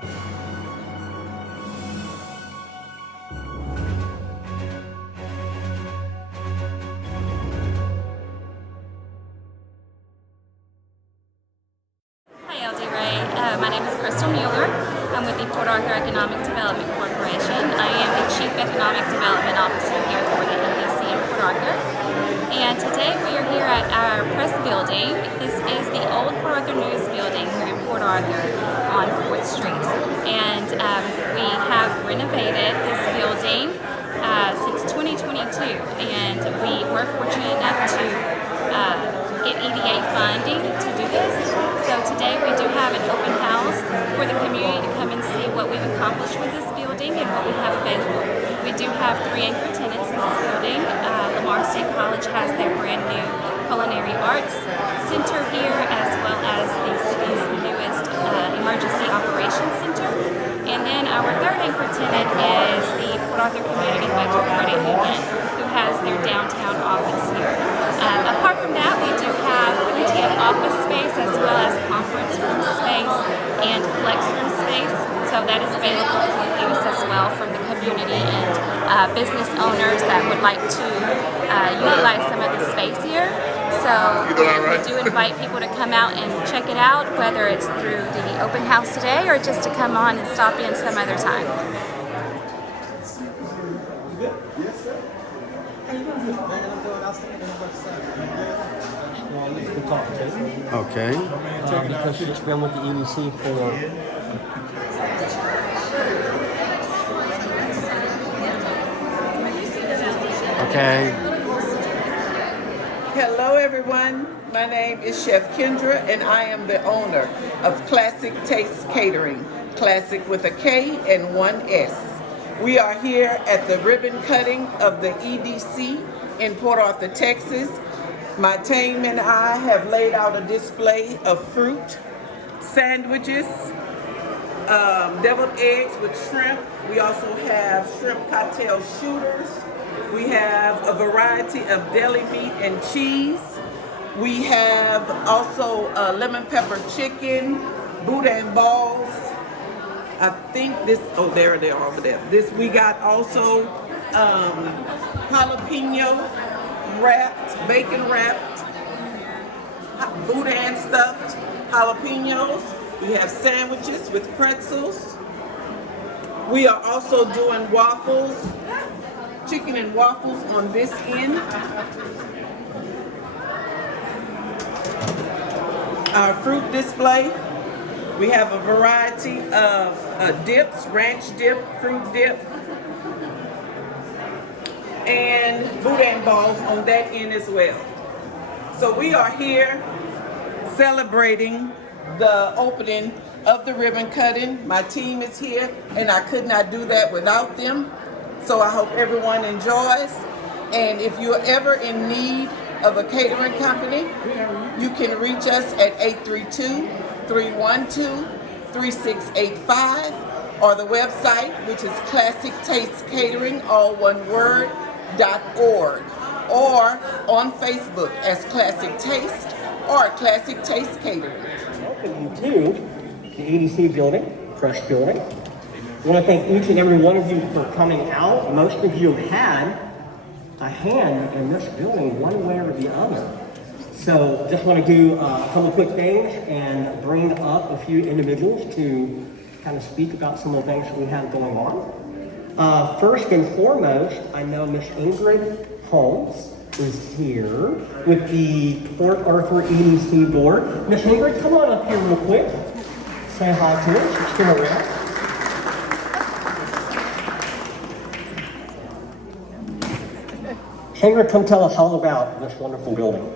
Hi, LD Ray. My name is Crystal Mueller. I'm with the Port Arthur Economic Development Corporation. I am the Chief Economic Development Officer here for the EDC in Port Arthur. And today we are here at our press building. This is the old Port Arthur News building here in Port Arthur on 4th Street. And we have renovated this building since 2022. And we were fortunate enough to get EDA funding to do this. So today we do have an open house for the community to come and see what we've accomplished with this building and what we have available. We do have 3 anchor tenants in this building. Lamar State College has their brand new Culinary Arts Center here, as well as the city's newest Emergency Operations Center. And then our 3rd anchor tenant is the Port Arthur Community Federal Credit Union, who has their downtown office here. Apart from that, we do have plenty of office space as well as conference room space and flex room space. So that is available for use as well from the community and business owners that would like to utilize some of the space here. So we do invite people to come out and check it out, whether it's through the open house today or just to come on and stop in some other time. Okay. Because she's been with the EDC for Okay. Hello everyone, my name is Chef Kendra and I am the owner of Classic Taste Catering, Classic with a K and 1 S. We are here at the ribbon cutting of the EDC in Port Arthur, Texas. My team and I have laid out a display of fruit, sandwiches, deviled eggs with shrimp. We also have shrimp cocktail shooters. We have a variety of deli meat and cheese. We have also lemon pepper chicken, boudin balls. I think this, oh, there they are over there. This, we got also jalapeno wrapped, bacon wrapped, boudin stuffed jalapenos. We have sandwiches with pretzels. We are also doing waffles, chicken and waffles on this end. Our fruit display, we have a variety of dips, ranch dip, fruit dip, and boudin balls on that end as well. So we are here celebrating the opening of the ribbon cutting. My team is here and I could not do that without them. So I hope everyone enjoys. And if you're ever in need of a catering company, you can reach us at 832-312-3685 or the website, which is Classic Taste Catering, all one word, .org, or on Facebook as Classic Taste or Classic Taste Catering. welcome you to the EDC building, fresh building. I want to thank each and every one of you for coming out. Most of you have had a hand in this building one way or the other. So just want to do a couple quick things and bring up a few individuals to kind of speak about some of the things we have going on. First and foremost, I know Miss Ingrid Holmes is here with the Port Arthur EDC board. Miss Ingrid, come on up here real quick. Say hi to her. She's still around. Ingrid, come tell us all about this wonderful building.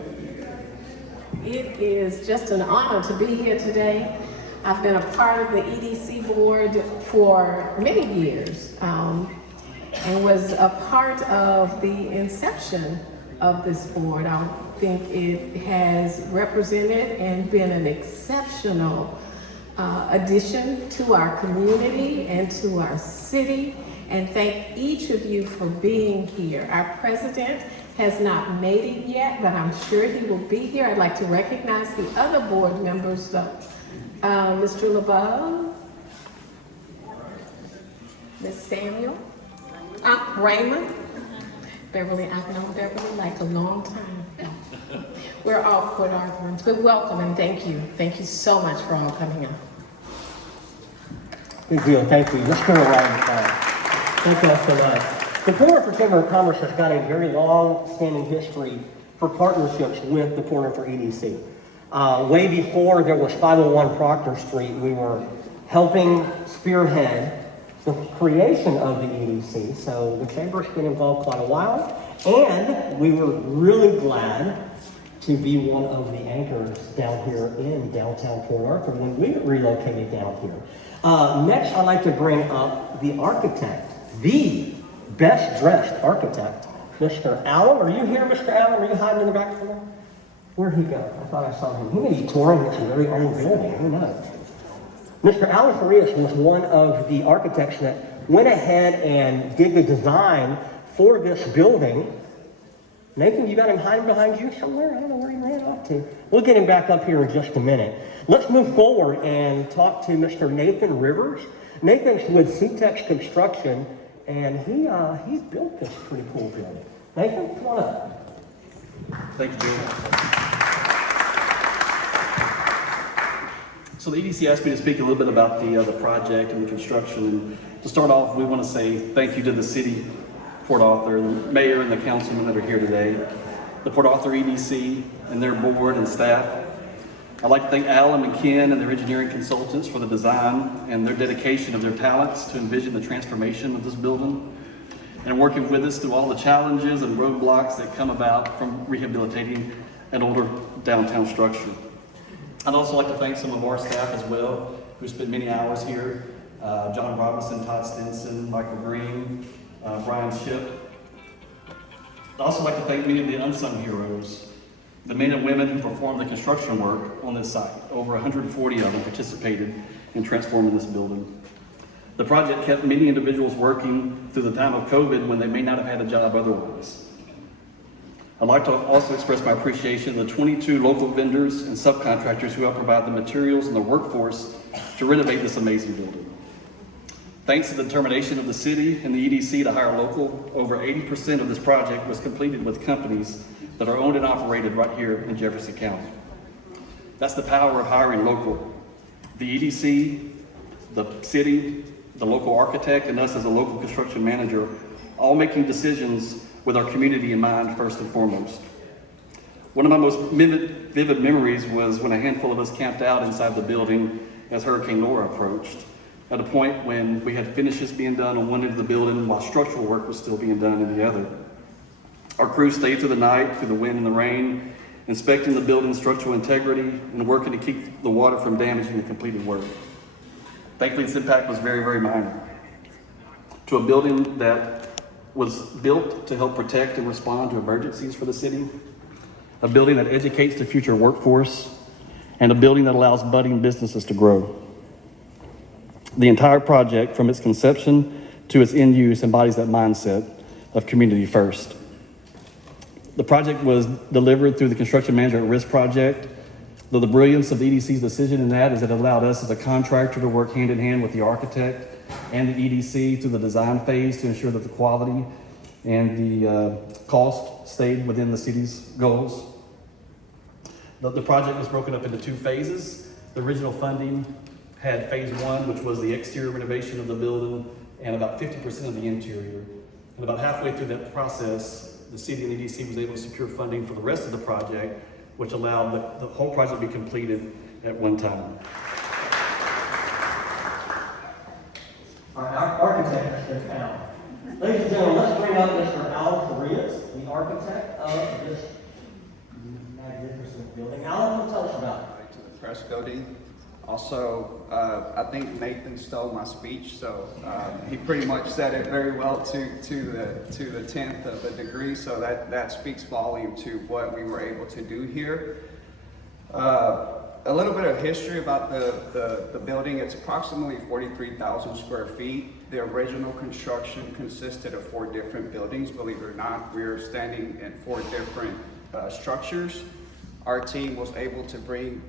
It is just an honor to be here today. I've been a part of the EDC board for many years and was a part of the inception of this board. I think it has represented and been an exceptional addition to our community and to our city. And thank each of you for being here. Our president has not made it yet, but I'm sure he will be here. I'd like to recognize the other board members though. Mr. LeBeau, Miss Samuel, Raymond, Beverly. I've known Beverly like a long time. We're all Port Arthurans, but welcome and thank you. Thank you so much for all coming out. Good deal, thank you. Let's turn around. Thank you all so much. The Port Arthur Chamber of Commerce has got a very long-standing history for partnerships with the Port Arthur EDC. Way before there was 501 Proctor Street, we were helping spearhead the creation of the EDC. So the Chamber's been involved quite a while, and we were really glad to be one of the anchors down here in downtown Port Arthur when we relocated down here. Next, I'd like to bring up the architect, the best dressed architect, Mr. Allen. Are you here, Mr. Allen? Are you hiding in the back corner? Where'd he go? I thought I saw him. He may be touring his very own building. Who knows? Mr. Alan Farias was one of the architects that went ahead and did the design for this building. Nathan, you got him hiding behind you somewhere? I don't know where he ran off to. We'll get him back up here in just a minute. Let's move forward and talk to Mr. Nathan Rivers. Nathan's with CTEX Construction, and he built this pretty cool building. Nathan, come on up. Thank you, Jim. So the EDC asked me to speak a little bit about the project and the construction. And to start off, we want to say thank you to the city, Port Arthur, the mayor and the councilmen that are here today, the Port Arthur EDC and their board and staff. I'd like to thank Alan and Ken and their engineering consultants for the design and their dedication of their talents to envision the transformation of this building and working with us through all the challenges and roadblocks that come about from rehabilitating an older downtown structure. I'd also like to thank some of our staff as well, who spent many hours here. John Robinson, Todd Stinson, Michael Green, Brian Shipp. I'd also like to thank many of the unsung heroes, the men and women who performed the construction work on this site. Over 140 of them participated in transforming this building. The project kept many individuals working through the time of COVID when they may not have had a job otherwise. I'd like to also express my appreciation to the 22 local vendors and subcontractors who helped provide the materials and the workforce to renovate this amazing building. Thanks to the determination of the city and the EDC to hire local, over 80% of this project was completed with companies that are owned and operated right here in Jefferson County. That's the power of hiring local. The EDC, the city, the local architect, and us as a local construction manager, all making decisions with our community in mind first and foremost. One of my most vivid memories was when a handful of us camped out inside the building as Hurricane Laura approached, at a point when we had finishes being done on one end of the building while structural work was still being done in the other. Our crew stayed through the night, through the wind and the rain, inspecting the building's structural integrity and working to keep the water from damaging the completed work. Thankfully, this impact was very, very minor. To a building that was built to help protect and respond to emergencies for the city, a building that educates the future workforce, and a building that allows budding businesses to grow. The entire project, from its conception to its end use, embodies that mindset of community first. The project was delivered through the Construction Manager at Risk project. Though the brilliance of the EDC's decision in that is it allowed us as a contractor to work hand in hand with the architect and the EDC through the design phase to ensure that the quality and the cost stayed within the city's goals. The project was broken up into two phases. The original funding had phase one, which was the exterior renovation of the building and about 50% of the interior. And about halfway through that process, the city and EDC was able to secure funding for the rest of the project, which allowed the whole project to be completed at one time. Our architect is Alan. Ladies and gentlemen, let's bring up Mr. Alan Farias, the architect of this magnificent building. Alan, tell us about it. To the press building. Also, I think Nathan stole my speech, so he pretty much said it very well to the 10th of a degree. So that speaks volume to what we were able to do here. A little bit of history about the building. It's approximately 43,000 square feet. The original construction consisted of 4 different buildings. Believe it or not, we're standing in 4 different structures. our team was able to bring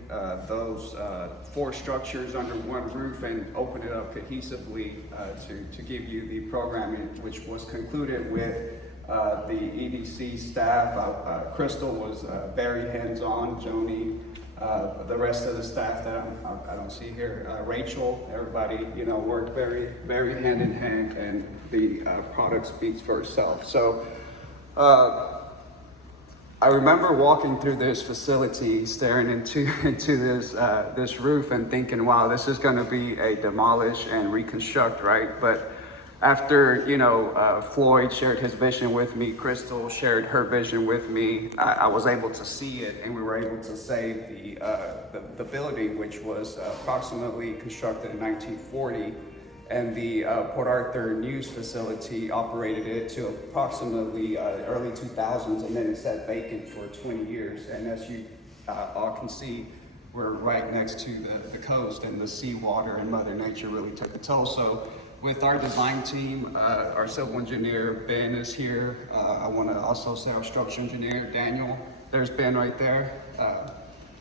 those 4 structures under one roof and open it up cohesively to give you the programming, which was concluded with the EDC staff. Crystal was very hands-on, Joni, the rest of the staff that I don't see here, Rachel, everybody, you know, worked very, very hand in hand, and the product speaks for itself. So I remember walking through this facility, staring into this roof and thinking, wow, this is going to be a demolish and reconstruct, right? But after, you know, Floyd shared his vision with me, Crystal shared her vision with me, I was able to see it, and we were able to save the building, which was approximately constructed in 1940, and the Port Arthur News facility operated it to approximately early 2000s, and then it sat vacant for 20 years. And as you all can see, we're right next to the coast, and the seawater and Mother Nature really took a toll. So with our design team, our civil engineer, Ben, is here. I want to also say our structural engineer, Daniel. There's Ben right there,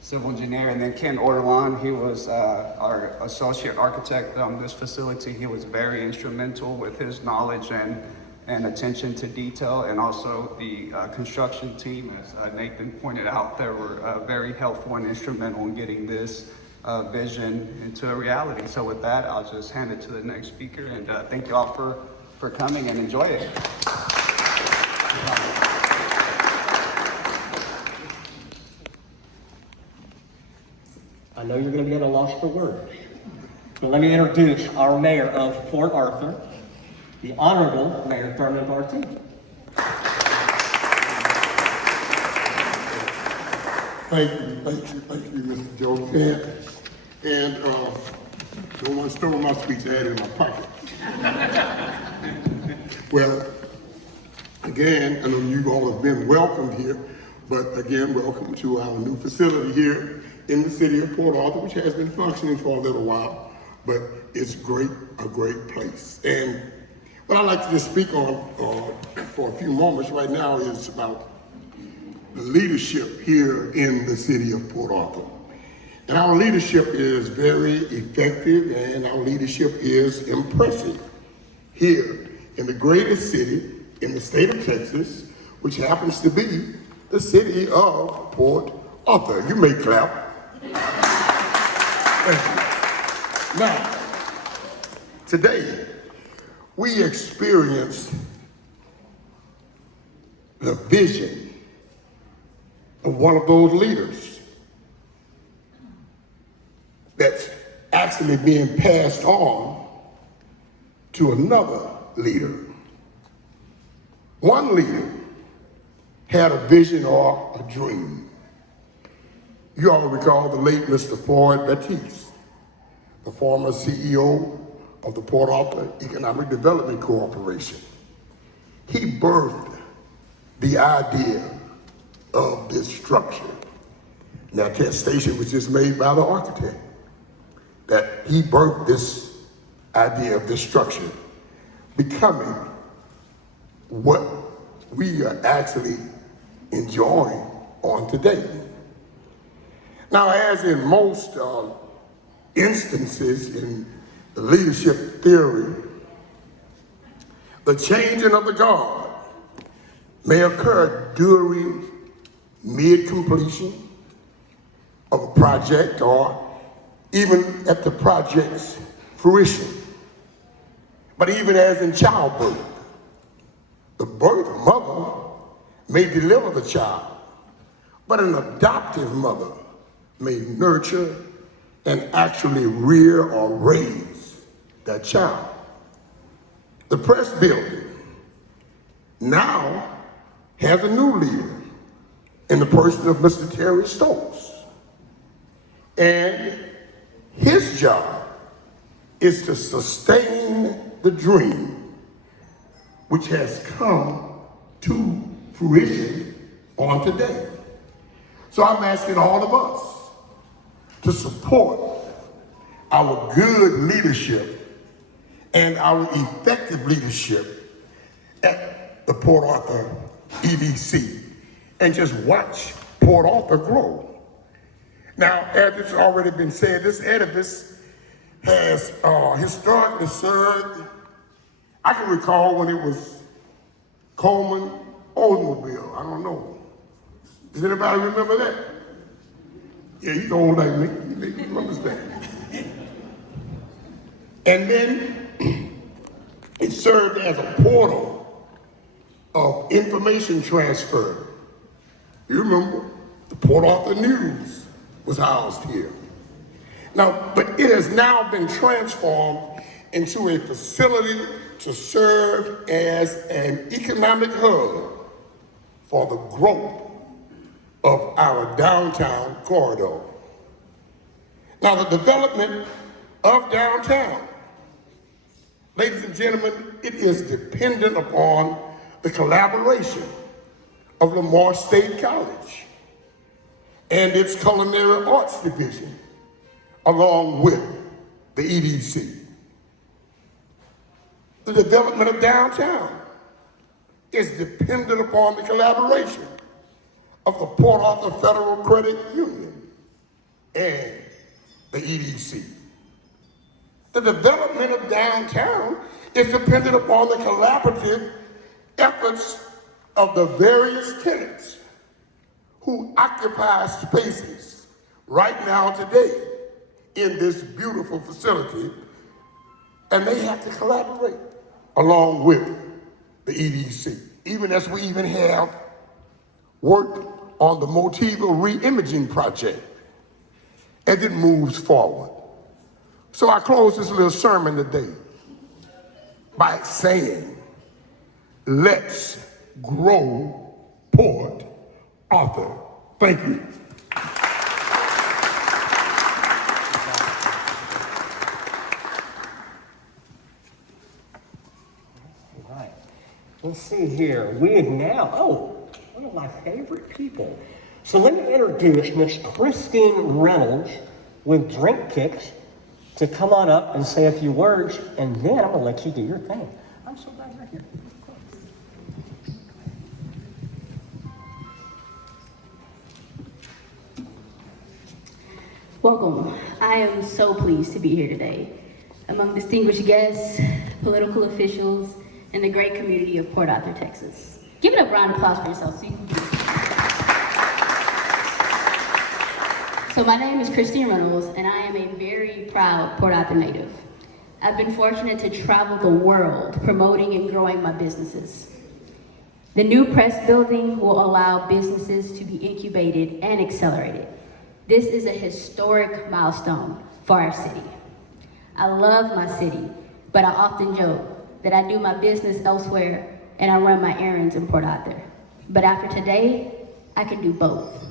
civil engineer. And then Ken Orlan, he was our associate architect on this facility. He was very instrumental with his knowledge and attention to detail. And also the construction team, as Nathan pointed out, they were very helpful and instrumental in getting this vision into a reality. So with that, I'll just hand it to the next speaker, and thank you all for coming, and enjoy it. I know you're going to be at a loss for words, but let me introduce our mayor of Port Arthur, the Honorable Mayor Thurman Barty. Thank you, Mr. Joe. And don't want to store my speech, I had it in my pocket. Well, again, I know you've all have been welcomed here, but again, welcome to our new facility here in the city of Port Arthur, which has been functioning for a little while, but it's a great place. And what I'd like to just speak on for a few moments right now is about the leadership here in the city of Port Arthur. And our leadership is very effective, and our leadership is impressive here in the greatest city in the state of Texas, which happens to be the city of Port Arthur. You may clap. Thank you. Now, today, we experience the vision of one of those leaders that's actually being passed on to another leader. One leader had a vision or a dream. You all recall the late Mr. Floyd Batiste, the former CEO of the Port Arthur Economic Development Corporation. He birthed the idea of this structure. Now, attestation was just made by the architect that he birthed this idea of this structure, becoming what we are actually enjoying on today. Now, as in most instances in the leadership theory, the changing of the guard may occur during mid-completion of a project or even at the project's fruition. But even as in childbirth, the birth mother may deliver the child, but an adoptive mother may nurture and actually rear or raise that child. The press building now has a new leader in the person of Mr. Terry Stokes. And his job is to sustain the dream which has come to fruition on today. So I'm asking all of us to support our good leadership and our effective leadership at the Port Arthur EDC, and just watch Port Arthur grow. Now, as it's already been said, this edifice has historically served, I can recall when it was Coleman Oldsmobile. I don't know. Does anybody remember that? Yeah, you old like me. You understand. And then it served as a portal of information transfer. You remember, the Port Arthur News was housed here. Now, but it has now been transformed into a facility to serve as an economic hub for the growth of our downtown corridor. Now, the development of downtown, ladies and gentlemen, it is dependent upon the collaboration of Lamar State College and its Culinary Arts Division, along with the EDC. The development of downtown is dependent upon the collaboration of the Port Arthur Federal Credit Union and the EDC. The development of downtown is dependent upon the collaborative efforts of the various tenants who occupy spaces right now today in this beautiful facility, and they have to collaborate along with the EDC. Even as we even have worked on the Motiva re-imaging project as it moves forward. So I close this little sermon today by saying, let's grow Port Arthur. Thank you. All right. Let's see here. We now, one of my favorite people. So let me introduce Miss Christine Reynolds with Drink Kicks to come on up and say a few words, and then I'm gonna let you do your thing. I'm so glad you're here. Welcome. I am so pleased to be here today among distinguished guests, political officials, and the great community of Port Arthur, Texas. Give it a round of applause for yourself. So my name is Christine Reynolds, and I am a very proud Port Arthur native. I've been fortunate to travel the world promoting and growing my businesses. The new press building will allow businesses to be incubated and accelerated. This is a historic milestone for our city. I love my city, but I often joke that I do my business elsewhere and I run my errands in Port Arthur. But after today, I can do both.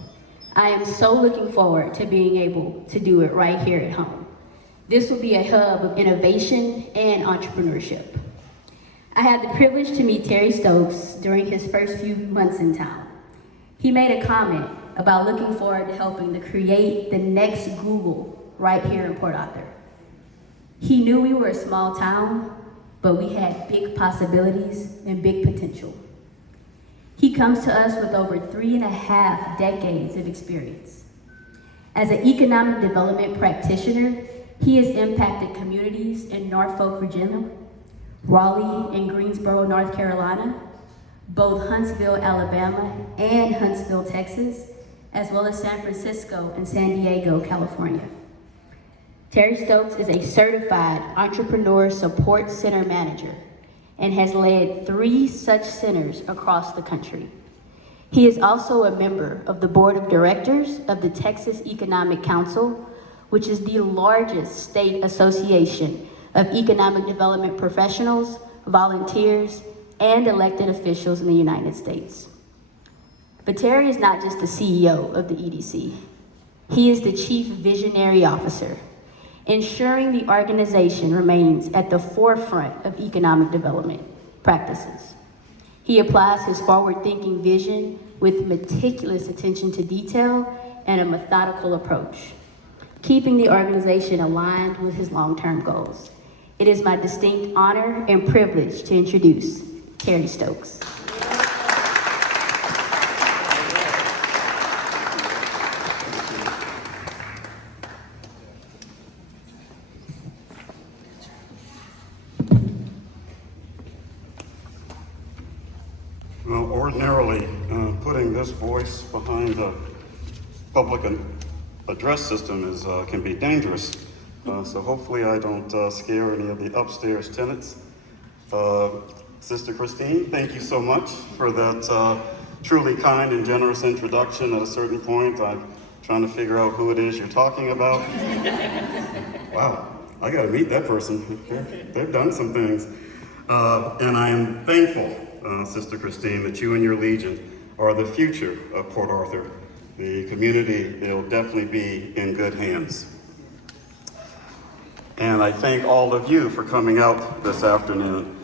I am so looking forward to being able to do it right here at home. This will be a hub of innovation and entrepreneurship. I had the privilege to meet Terry Stokes during his first few months in town. He made a comment about looking forward to helping to create the next Google right here in Port Arthur. He knew we were a small town, but we had big possibilities and big potential. He comes to us with over 3.5 decades of experience. As an economic development practitioner, he has impacted communities in Norfolk, Virginia, Raleigh and Greensboro, North Carolina, both Huntsville, Alabama, and Huntsville, Texas, as well as San Francisco and San Diego, California. Terry Stokes is a certified Entrepreneur Support Center manager and has led 3 such centers across the country. He is also a member of the board of directors of the Texas Economic Council, which is the largest state association of economic development professionals, volunteers, and elected officials in the United States. But Terry is not just the CEO of the EDC. He is the Chief Visionary Officer, ensuring the organization remains at the forefront of economic development practices. He applies his forward-thinking vision with meticulous attention to detail and a methodical approach, keeping the organization aligned with his long-term goals. It is my distinct honor and privilege to introduce Terry Stokes. Ordinarily, putting this voice behind a public address system can be dangerous. So hopefully I don't scare any of the upstairs tenants. Sister Christine, thank you so much for that truly kind and generous introduction. At a certain point, I'm trying to figure out who it is you're talking about. Wow, I gotta meet that person. They've done some things. And I am thankful, Sister Christine, that you and your Legion are the future of Port Arthur. The community will definitely be in good hands. And I thank all of you for coming out this afternoon.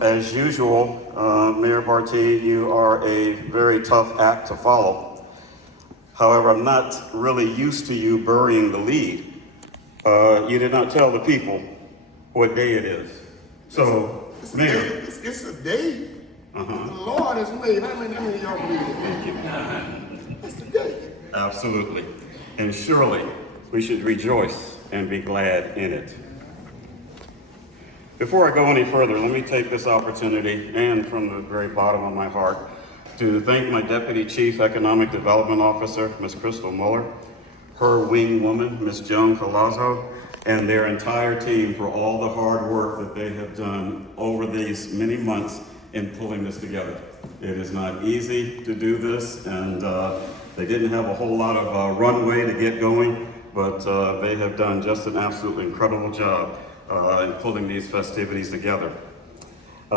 As usual, Mayor Barty, you are a very tough act to follow. However, I'm not really used to you burying the lead. You did not tell the people what day it is. So, Mayor. It's a day. The Lord has made. How many of y'all believe it? Thank you. It's the day. Absolutely. And surely we should rejoice and be glad in it. Before I go any further, let me take this opportunity, and from the very bottom of my heart, to thank my Deputy Chief Economic Development Officer, Ms. Crystal Muller, her wing woman, Ms. Joan Colazzo, and their entire team for all the hard work that they have done over these many months in pulling this together. It is not easy to do this, and they didn't have a whole lot of runway to get going, but they have done just an absolutely incredible job in pulling these festivities together. You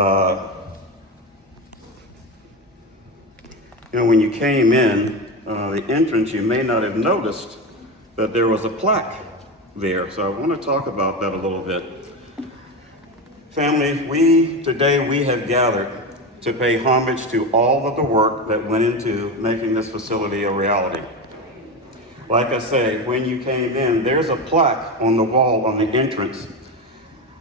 know, when you came in, the entrance, you may not have noticed that there was a plaque there. So I want to talk about that a little bit. Family, today we have gathered to pay homage to all of the work that went into making this facility a reality. Like I say, when you came in, there's a plaque on the wall on the entrance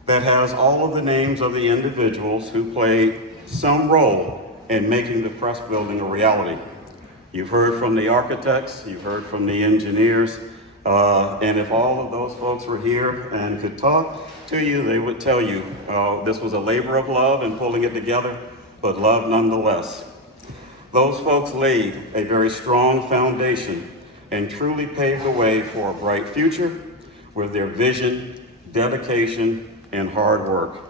that has all of the names of the individuals who played some role in making the press building a reality. You've heard from the architects, you've heard from the engineers, and if all of those folks were here and could talk to you, they would tell you this was a labor of love in pulling it together, but love nonetheless. Those folks laid a very strong foundation and truly paved the way for a bright future with their vision, dedication, and hard work.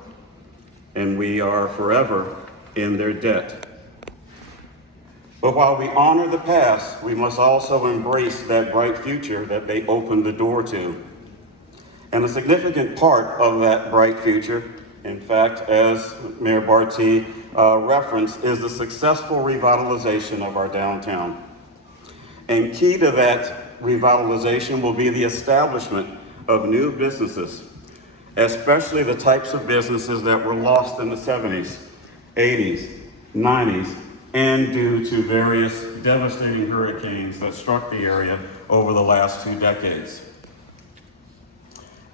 And we are forever in their debt. But while we honor the past, we must also embrace that bright future that they opened the door to. And a significant part of that bright future, in fact, as Mayor Barty referenced, is the successful revitalization of our downtown. And key to that revitalization will be the establishment of new businesses, especially the types of businesses that were lost in the 70s, 80s, 90s, and due to various devastating hurricanes that struck the area over the last 2 decades.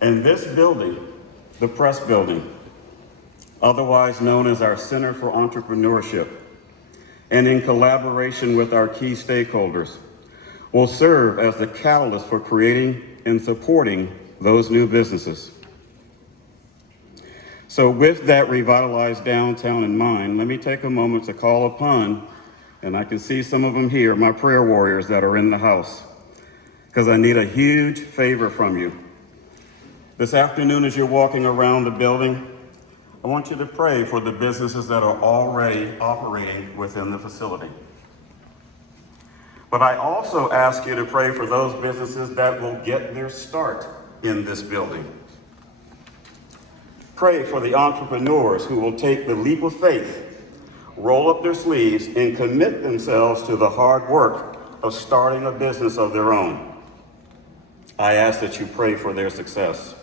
And this building, the Press Building, otherwise known as our Center for Entrepreneurship, and in collaboration with our key stakeholders, will serve as the catalyst for creating and supporting those new businesses. So with that revitalized downtown in mind, let me take a moment to call upon, and I can see some of them here, my prayer warriors that are in the house, because I need a huge favor from you. This afternoon, as you're walking around the building, I want you to pray for the businesses that are already operating within the facility. But I also ask you to pray for those businesses that will get their start in this building. Pray for the entrepreneurs who will take the leap of faith, roll up their sleeves, and commit themselves to the hard work of starting a business of their own. I ask that you pray for their success.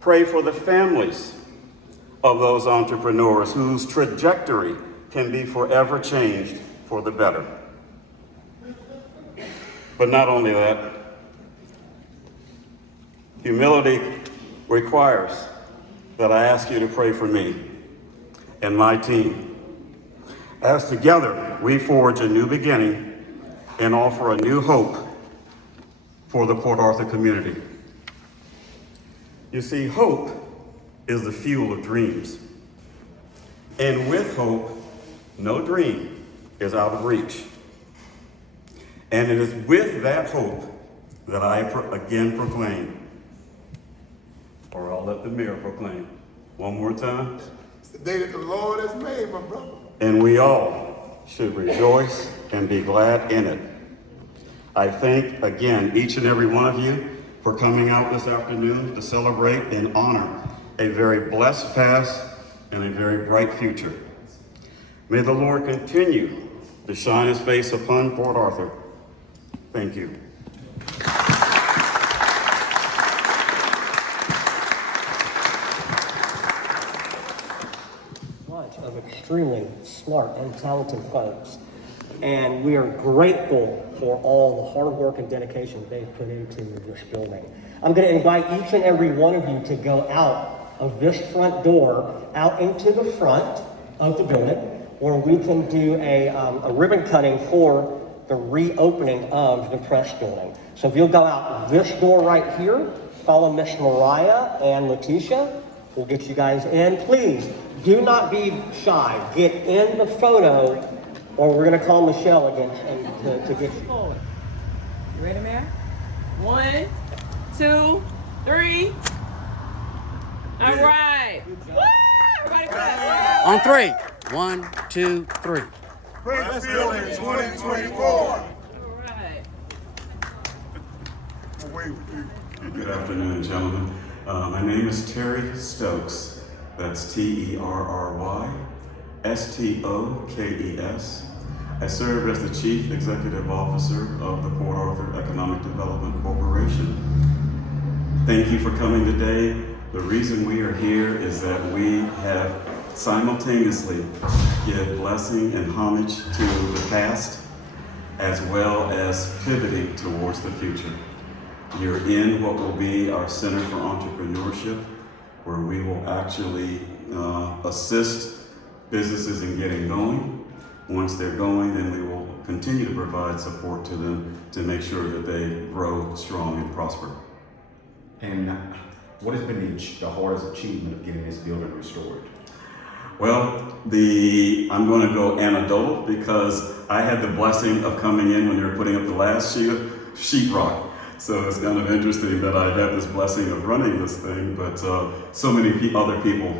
Pray for the families of those entrepreneurs whose trajectory can be forever changed for the better. But not only that, humility requires that I ask you to pray for me and my team, as together we forge a new beginning and offer a new hope for the Port Arthur community. You see, hope is the fuel of dreams. And with hope No dream is out of reach. And it is with that hope that I again proclaim, or I'll let the mayor proclaim, one more time. It's the day that the Lord has made, my brother. And we all should rejoice and be glad in it. I thank again each and every one of you for coming out this afternoon to celebrate and honor a very blessed past and a very bright future. May the Lord continue to shine his face upon Port Arthur. Thank you. Bunch of extremely smart and talented folks. And we are grateful for all the hard work and dedication they've put into this building. I'm going to invite each and every one of you to go out of this front door, out into the front of the building, where we can do a ribbon cutting for the reopening of the press building. So if you'll go out this door right here, follow Miss Mariah and Letitia, we'll get you guys in. Please, do not be shy. Get in the photo, or we're gonna call Michelle again and to get you. Forward. You ready, Mayor? 1, 2, 3. All right. Woo! Everybody clap. On 3. 1, 2, 3. Press Building 2024. All right. Good afternoon, gentlemen. My name is Terry Stokes. That's Terry Stokes. I serve as the Chief Executive Officer of the Port Arthur Economic Development Corporation. Thank you for coming today. The reason we are here is that we have simultaneously give blessing and homage to the past, as well as pivoting towards the future. You're in what will be our Center for Entrepreneurship, where we will actually assist businesses in getting going. Once they're going, then we will continue to provide support to them to make sure that they grow strong and prosper. And what has been the hardest achievement of getting this building restored? Well, I'm going to go anecdotal because I had the blessing of coming in when they were putting up the last sheet of sheetrock. So it's kind of interesting that I have this blessing of running this thing, but so many other people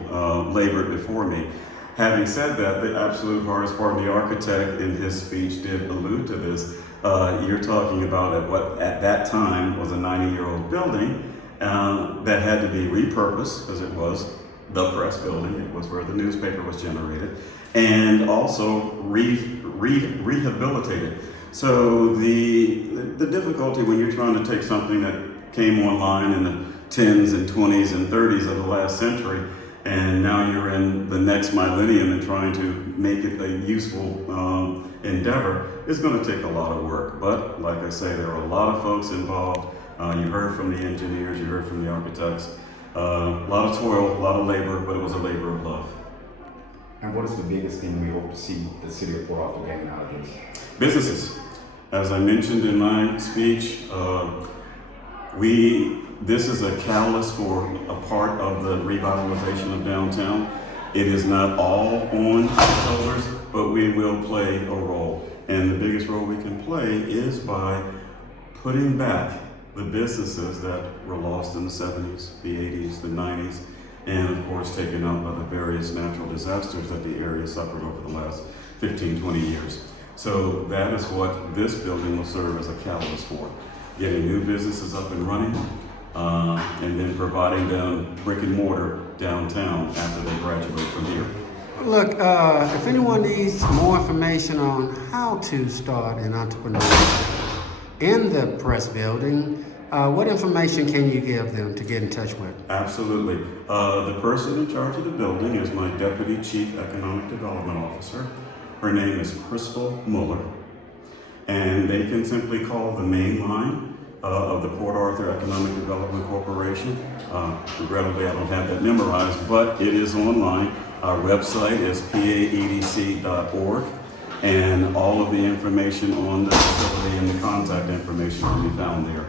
labored before me. Having said that, the absolute hardest part, the architect in his speech did allude to this. You're talking about what at that time was a 90-year-old building that had to be repurposed, because it was the press building. It was where the newspaper was generated, and also rehabilitated. So the difficulty when you're trying to take something that came online in the 10s and 20s and 30s of the last century, and now you're in the next millennium and trying to make it a useful endeavor, it's going to take a lot of work. But like I say, there are a lot of folks involved. You heard from the engineers, you heard from the architects. A lot of toil, a lot of labor, but it was a labor of love. And what is the biggest thing we hope to see the city of Port Arthur gain out of this? Businesses. As I mentioned in my speech, this is a catalyst for a part of the revitalization of downtown. It is not all on our shoulders, but we will play a role. And the biggest role we can play is by putting back the businesses that were lost in the 70s, the 80s, the 90s, and of course taken out by the various natural disasters that the area suffered over the last 15, 20 years. So that is what this building will serve as a catalyst for. Getting new businesses up and running, and then providing them brick and mortar downtown after they graduate from here. Look, if anyone needs more information on how to start an entrepreneurship in the press building, what information can you give them to get in touch with? Absolutely. The person in charge of the building is my Deputy Chief Economic Development Officer. Her name is Crystal Muller. And they can simply call the main line of the Port Arthur Economic Development Corporation. Regrettably, I don't have that memorized, but it is online. Our website is paedc.org, and all of the information on the facility and the contact information can be found there.